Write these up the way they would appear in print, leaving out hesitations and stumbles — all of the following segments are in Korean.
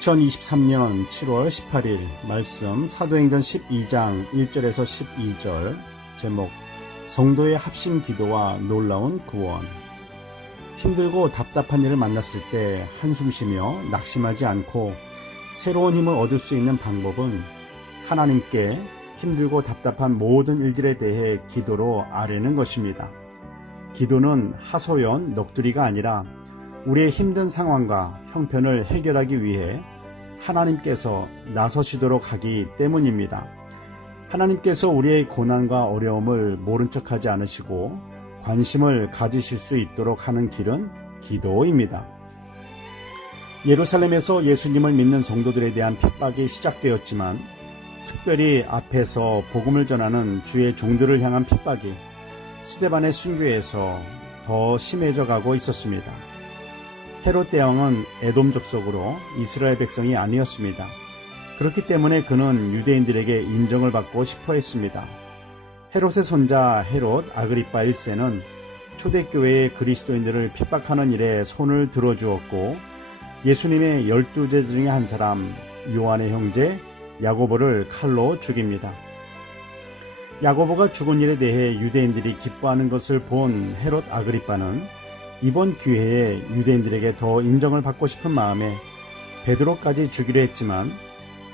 2023년 7월 18일 말씀 사도행전 12장 1절에서 12절 제목 성도의 합심 기도와 놀라운 구원. 힘들고 답답한 일을 만났을 때 한숨 쉬며 낙심하지 않고 새로운 힘을 얻을 수 있는 방법은 하나님께 힘들고 답답한 모든 일들에 대해 기도로 아뢰는 것입니다. 기도는 하소연, 넋두리가 아니라 우리의 힘든 상황과 형편을 해결하기 위해 하나님께서 나서시도록 하기 때문입니다. 하나님께서 우리의 고난과 어려움을 모른 척하지 않으시고 관심을 가지실 수 있도록 하는 길은 기도입니다. 예루살렘에서 예수님을 믿는 성도들에 대한 핍박이 시작되었지만 특별히 앞에서 복음을 전하는 주의 종들을 향한 핍박이 스데반의 순교에서 더 심해져 가고 있었습니다. 헤롯 대왕은 에돔 족속으로 이스라엘 백성이 아니었습니다. 그렇기 때문에 그는 유대인들에게 인정을 받고 싶어 했습니다. 헤롯의 손자 헤롯 아그리파 1세는 초대교회의 그리스도인들을 핍박하는 일에 손을 들어주었고 예수님의 12제자 중에 한 사람 요한의 형제 야고보를 칼로 죽입니다. 야고보가 죽은 일에 대해 유대인들이 기뻐하는 것을 본 헤롯 아그리파는 이번 기회에 유대인들에게 더 인정을 받고 싶은 마음에 베드로까지 죽이려 했지만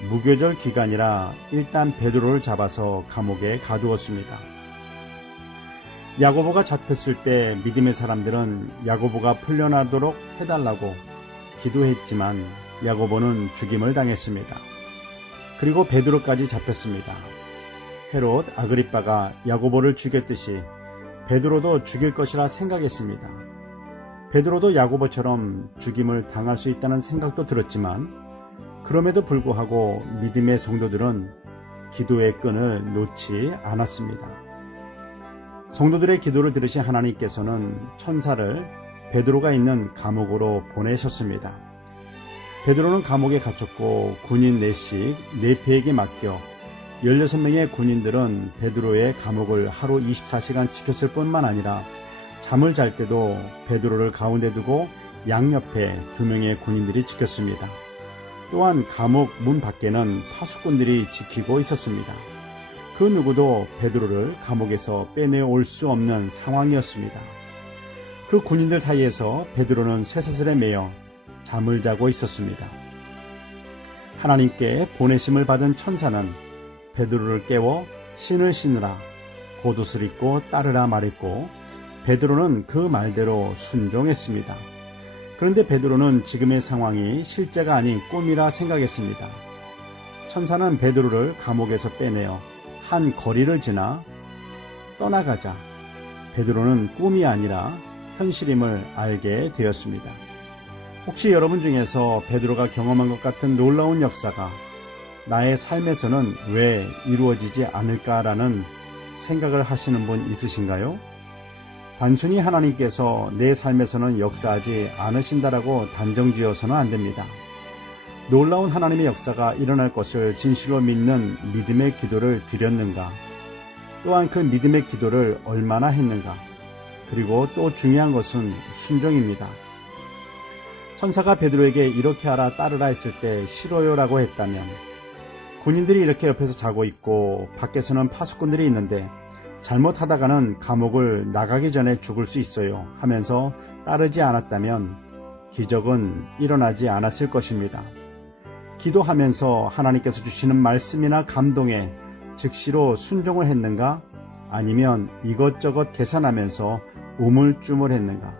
무교절 기간이라 일단 베드로를 잡아서 감옥에 가두었습니다. 야고보가 잡혔을 때 믿음의 사람들은 야고보가 풀려나도록 해달라고 기도했지만 야고보는 죽임을 당했습니다. 그리고 베드로까지 잡혔습니다. 헤롯 아그리빠가 야고보를 죽였듯이 베드로도 죽일 것이라 생각했습니다. 베드로도 야고보처럼 죽임을 당할 수 있다는 생각도 들었지만 그럼에도 불구하고 믿음의 성도들은 기도의 끈을 놓지 않았습니다. 성도들의 기도를 들으신 하나님께서는 천사를 베드로가 있는 감옥으로 보내셨습니다. 베드로는 감옥에 갇혔고 군인 넷씩 네페에게 맡겨 16명의 군인들은 베드로의 감옥을 하루 24시간 지켰을 뿐만 아니라 잠을 잘 때도 베드로를 가운데 두고 양옆에 2명의 군인들이 지켰습니다. 또한 감옥 문 밖에는 파수꾼들이 지키고 있었습니다. 그 누구도 베드로를 감옥에서 빼내올 수 없는 상황이었습니다. 그 군인들 사이에서 베드로는 쇠사슬에 매여 잠을 자고 있었습니다. 하나님께 보내심을 받은 천사는 베드로를 깨워 신을 신으라, 겉옷을 입고 따르라 말했고 베드로는 그 말대로 순종했습니다. 그런데 베드로는 지금의 상황이 실제가 아닌 꿈이라 생각했습니다. 천사는 베드로를 감옥에서 빼내어 한 거리를 지나 떠나가자 베드로는 꿈이 아니라 현실임을 알게 되었습니다. 혹시 여러분 중에서 베드로가 경험한 것 같은 놀라운 역사가 나의 삶에서는 왜 이루어지지 않을까라는 생각을 하시는 분 있으신가요? 단순히 하나님께서 내 삶에서는 역사하지 않으신다라고 단정지어서는 안 됩니다. 놀라운 하나님의 역사가 일어날 것을 진실로 믿는 믿음의 기도를 드렸는가? 또한 그 믿음의 기도를 얼마나 했는가? 그리고 또 중요한 것은 순종입니다. 천사가 베드로에게 이렇게 하라 따르라 했을 때 싫어요라고 했다면 군인들이 이렇게 옆에서 자고 있고 밖에서는 파수꾼들이 있는데 잘못하다가는 감옥을 나가기 전에 죽을 수 있어요 하면서 따르지 않았다면 기적은 일어나지 않았을 것입니다. 기도하면서 하나님께서 주시는 말씀이나 감동에 즉시로 순종을 했는가? 아니면 이것저것 계산하면서 우물쭈물했는가?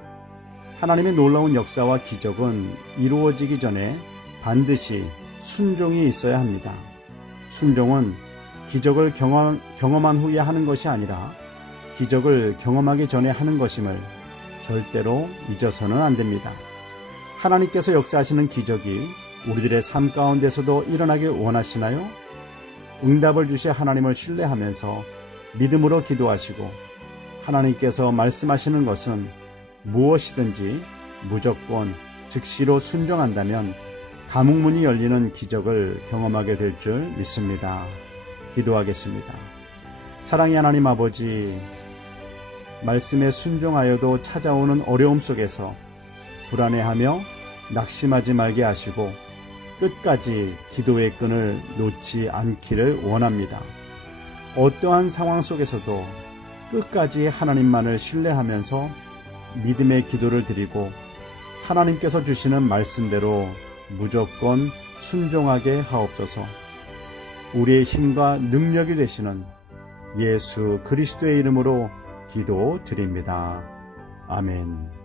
하나님의 놀라운 역사와 기적은 이루어지기 전에 반드시 순종이 있어야 합니다. 순종은 기적을 경험한 후에 하는 것이 아니라 기적을 경험하기 전에 하는 것임을 절대로 잊어서는 안 됩니다. 하나님께서 역사하시는 기적이 우리들의 삶 가운데서도 일어나길 원하시나요? 응답을 주실 하나님을 신뢰하면서 믿음으로 기도하시고 하나님께서 말씀하시는 것은 무엇이든지 무조건 즉시로 순종한다면 감옥문이 열리는 기적을 경험하게 될 줄 믿습니다. 기도하겠습니다. 사랑의 하나님 아버지, 말씀에 순종하여도 찾아오는 어려움 속에서 불안해하며 낙심하지 말게 하시고 끝까지 기도의 끈을 놓지 않기를 원합니다. 어떠한 상황 속에서도 끝까지 하나님만을 신뢰하면서 믿음의 기도를 드리고 하나님께서 주시는 말씀대로 무조건 순종하게 하옵소서. 우리의 힘과 능력이 되시는 예수 그리스도의 이름으로 기도드립니다. 아멘.